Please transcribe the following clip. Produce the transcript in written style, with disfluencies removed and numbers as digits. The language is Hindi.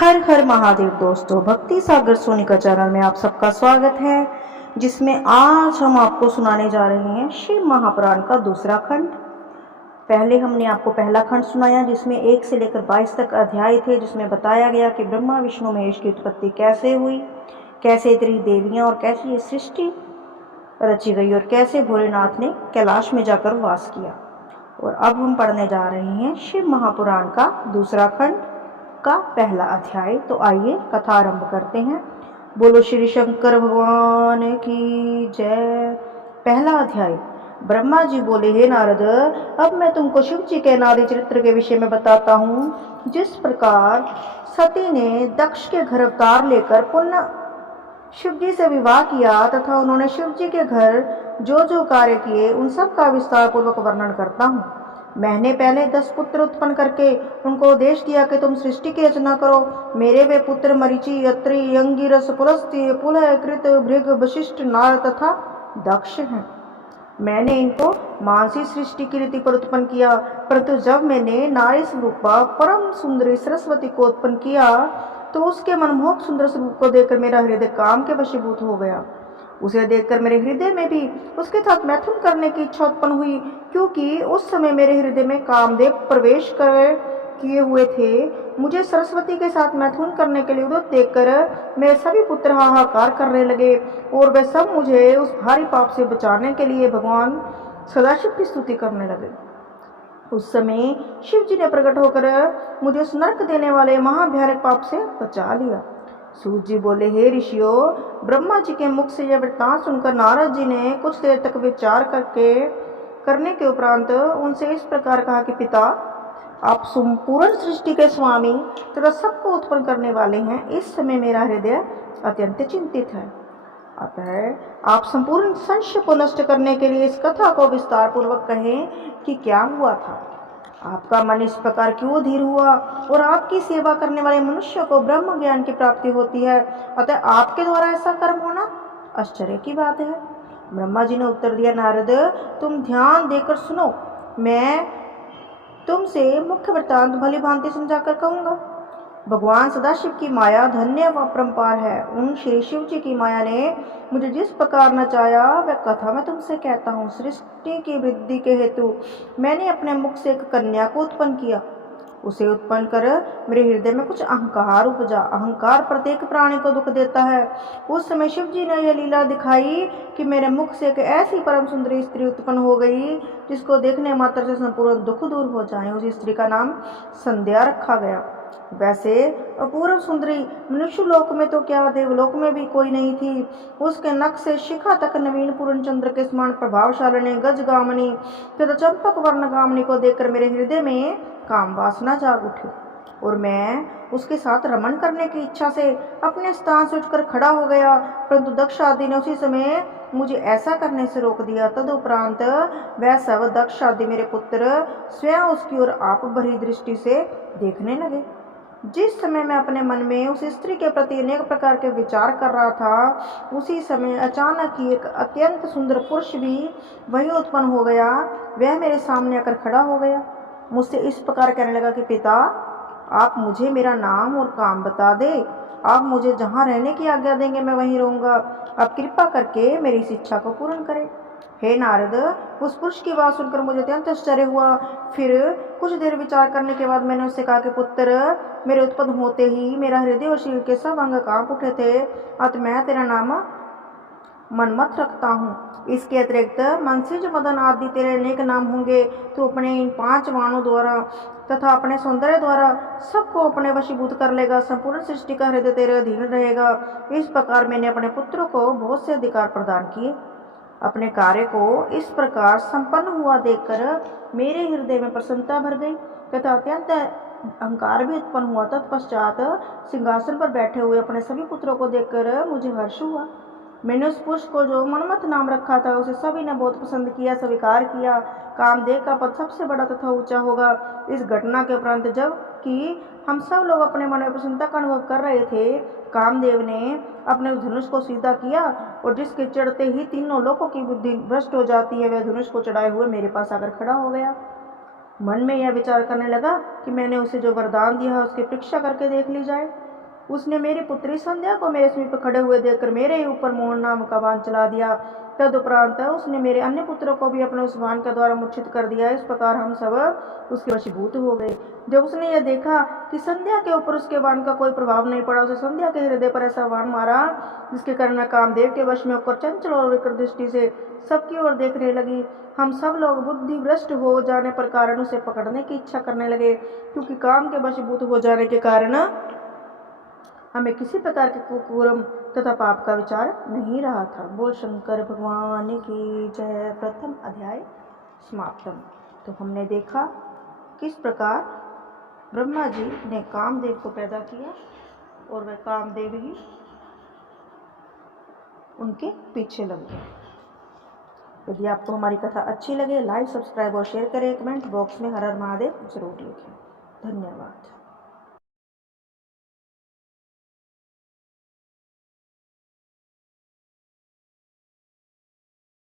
हर हर महादेव दोस्तों, भक्ति सागर सोनिका चैनल में आप सबका स्वागत है, जिसमें आज हम आपको सुनाने जा रहे हैं शिव महापुराण का दूसरा खंड। पहले हमने आपको पहला खंड सुनाया जिसमें 1 से लेकर 22 तक अध्याय थे, जिसमें बताया गया कि ब्रह्मा विष्णु महेश की उत्पत्ति कैसे हुई, कैसे इतनी देवियाँ और कैसे ये सृष्टि रची गई और कैसे भोलेनाथ ने कैलाश में जाकर वास किया। और अब हम पढ़ने जा रहे हैं शिव महापुराण का दूसरा खंड का पहला अध्याय। तो आइए कथा आरंभ करते हैं। बोलो श्री शंकर भगवान की जय। पहला अध्याय। ब्रह्मा जी बोले, हे नारद, अब मैं तुमको शिव जी के नारी चरित्र के विषय में बताता हूँ। जिस प्रकार सती ने दक्ष के घर अवतार लेकर पुनः शिव जी से विवाह किया तथा उन्होंने शिव जी के घर जो जो कार्य किए उन सब का विस्तार पूर्वक वर्णन करता हूँ। मैंने पहले 10 पुत्र उत्पन्न करके उनको उपदेश दिया कि तुम सृष्टि की रचना करो। मेरे वे पुत्र मरीचि, अत्रि, अंगिरस, पुलस्त्य, पुलह, कृत, भृग, वशिष्ठ, नारद तथा दक्ष हैं। मैंने इनको मानसी सृष्टि की रीति पर उत्पन्न किया, परंतु जब मैंने नारी स्वरूपा परम सुंदरी सरस्वती को उत्पन्न किया तो उसके मनमोहक सुंदर स्वरूप को देखकर मेरा हृदय काम के वशीभूत हो गया। उसे देखकर मेरे हृदय में भी उसके साथ मैथुन करने की इच्छा उत्पन्न हुई, क्योंकि उस समय मेरे हृदय में कामदेव प्रवेश किए हुए थे। मुझे सरस्वती के साथ मैथुन करने के लिए उद्यत देखकर मेरे सभी पुत्र हाहाकार करने लगे और वे सब मुझे उस भारी पाप से बचाने के लिए भगवान सदाशिव की स्तुति करने लगे। उस समय शिव जी ने प्रकट होकर मुझे उस नरक देने वाले महाभयानक पाप से बचा लिया। सूत जी बोले, हे ऋषियों, ब्रह्मा जी के मुख से यह वृत्तांत सुनकर नारद जी ने कुछ देर तक विचार करने के उपरांत उनसे इस प्रकार कहा कि पिता, आप संपूर्ण सृष्टि के स्वामी तथा सबको उत्पन्न करने वाले हैं। इस समय मेरा हृदय अत्यंत चिंतित है, अतः आप संपूर्ण संशय को नष्ट करने के लिए इस कथा को विस्तार पूर्वक कहें कि क्या हुआ था, आपका मन इस प्रकार क्यों धीर हुआ और आपकी सेवा करने वाले मनुष्य को ब्रह्म ज्ञान की प्राप्ति होती है, अतः आपके द्वारा ऐसा कर्म होना आश्चर्य की बात है। ब्रह्मा जी ने उत्तर दिया, नारद, तुम ध्यान देकर सुनो, मैं तुमसे मुख्य वृत्तांत भली भांति समझाकर कहूँगा। भगवान सदाशिव की माया धन्य व अपरंपार है। उन श्री शिव जी की माया ने मुझे जिस प्रकार नचाया वह कथा मैं तुमसे कहता हूँ। सृष्टि की वृद्धि के हेतु मैंने अपने मुख से एक कन्या को उत्पन्न किया। उसे उत्पन्न कर मेरे हृदय में कुछ अहंकार उपजा। अहंकार प्रत्येक प्राणी को दुख देता है। उस समय शिव जी ने यह लीला दिखाई कि मेरे मुख से एक ऐसी परम सुंदरी स्त्री उत्पन्न हो गई जिसको देखने मात्र से संपूर्ण दुख दूर हो जाए। उस स्त्री का नाम संध्या रखा गया। वैसे अपूर्व सुंदरी मनुष्य लोक में तो क्या, देवलोक में भी कोई नहीं थी। उसके नख से शिखा तक नवीन पूर्ण चंद्र के समान प्रभावशालिनी गजगामिनी तथा चंपक वर्ण गामिनी को देखकर मेरे हृदय में काम वासना जाग उठी और मैं उसके साथ रमन करने की इच्छा से अपने स्थान से उठकर खड़ा हो गया, परंतु दक्ष आदि ने उसी समय मुझे ऐसा करने से रोक दिया। तदुपरांत वह सब दक्ष आदि मेरे पुत्र स्वयं उसकी ओर आप भरी दृष्टि से देखने लगे। जिस समय मैं अपने मन में उस स्त्री के प्रति अनेक प्रकार के विचार कर रहा था, उसी समय अचानक ही एक अत्यंत सुंदर पुरुष भी वही उत्पन्न हो गया। वह मेरे सामने आकर खड़ा हो गया, मुझसे इस प्रकार कहने लगा कि पिता, आप मुझे मेरा नाम और काम बता दे। आप मुझे जहाँ रहने की आज्ञा देंगे मैं वहीं रहूँगा। आप कृपा करके मेरी इस इच्छा को पूर्ण करें। हे नारद, उस पुरुष की बात सुनकर मुझे अत्यंत आश्चर्य हुआ। फिर कुछ देर विचार करने के बाद मैंने उससे कहा कि पुत्र, मेरे उत्पन्न होते ही मेरा हृदय और शरीर के सब अंग कांप उठे थे, अतः मैं तेरा नाम मनमथ रखता हूँ। इसके अतिरिक्त मनसिज, मदन आदि तेरे अनेक नाम होंगे। तो अपने इन 5 वाणों द्वारा तथा अपने सौंदर्य द्वारा सबको अपने वशीभूत कर लेगा। संपूर्ण सृष्टि का हृदय तेरे अधीन रहेगा। इस प्रकार मैंने अपने पुत्रों को बहुत से अधिकार प्रदान किए। अपने कार्य को इस प्रकार संपन्न हुआ देखकर मेरे हृदय में प्रसन्नता भर गई तथा अत्यंत अहंकार भी उत्पन्न हुआ। तत्पश्चात सिंहासन पर बैठे हुए अपने सभी पुत्रों को देखकर मुझे हर्ष हुआ। मैंने उस पुरुष को जो मनमथ नाम रखा था उसे सभी ने बहुत पसंद किया, स्वीकार किया। कामदेव का पद सबसे बड़ा तथा ऊंचा होगा। इस घटना के उपरांत जब कि हम सब लोग अपने मन में प्रसन्नता का अनुभव कर रहे थे, कामदेव ने अपने उस धनुष को सीधा किया और जिसके चढ़ते ही तीनों लोगों की बुद्धि भ्रष्ट हो जाती है, वह धनुष को चढ़ाए हुए मेरे पास आकर खड़ा हो गया। मन में यह विचार करने लगा कि मैंने उसे जो वरदान दिया है उसकी परीक्षा करके देख ली जाए। उसने मेरी पुत्री संध्या को मेरे समीप खड़े हुए देखकर मेरे ही ऊपर मोहन नाम का बाण चला दिया। तदुपरांत उसने मेरे अन्य पुत्रों को भी अपने उस बाण के द्वारा मूर्छित कर दिया। इस प्रकार हम सब उसके वशीभूत हो गए। जब उसने यह देखा कि संध्या के ऊपर उसके बाण का कोई प्रभाव नहीं पड़ा, उसे संध्या के हृदय पर ऐसा बाण मारा जिसके कारण मैं कामदेव के वश में होकर चंचल और विकृत दृष्टि से सबकी ओर देखने लगी। हम सब लोग बुद्धि भ्रष्ट हो जाने पर कारण उसे पकड़ने की इच्छा करने लगे, क्योंकि काम के वशीभूत हो जाने के कारण हमें किसी प्रकार के कुकर्म तथा पाप का विचार नहीं रहा था। बोल शंकर भगवान की जय। प्रथम अध्याय समाप्तम। तो हमने देखा किस प्रकार ब्रह्मा जी ने कामदेव को पैदा किया और वह कामदेव ही उनके पीछे लग गए। यदि आपको हमारी कथा अच्छी लगे, लाइक, सब्सक्राइब और शेयर करें। कमेंट बॉक्स में हर हर महादेव जरूर लिखें। धन्यवाद।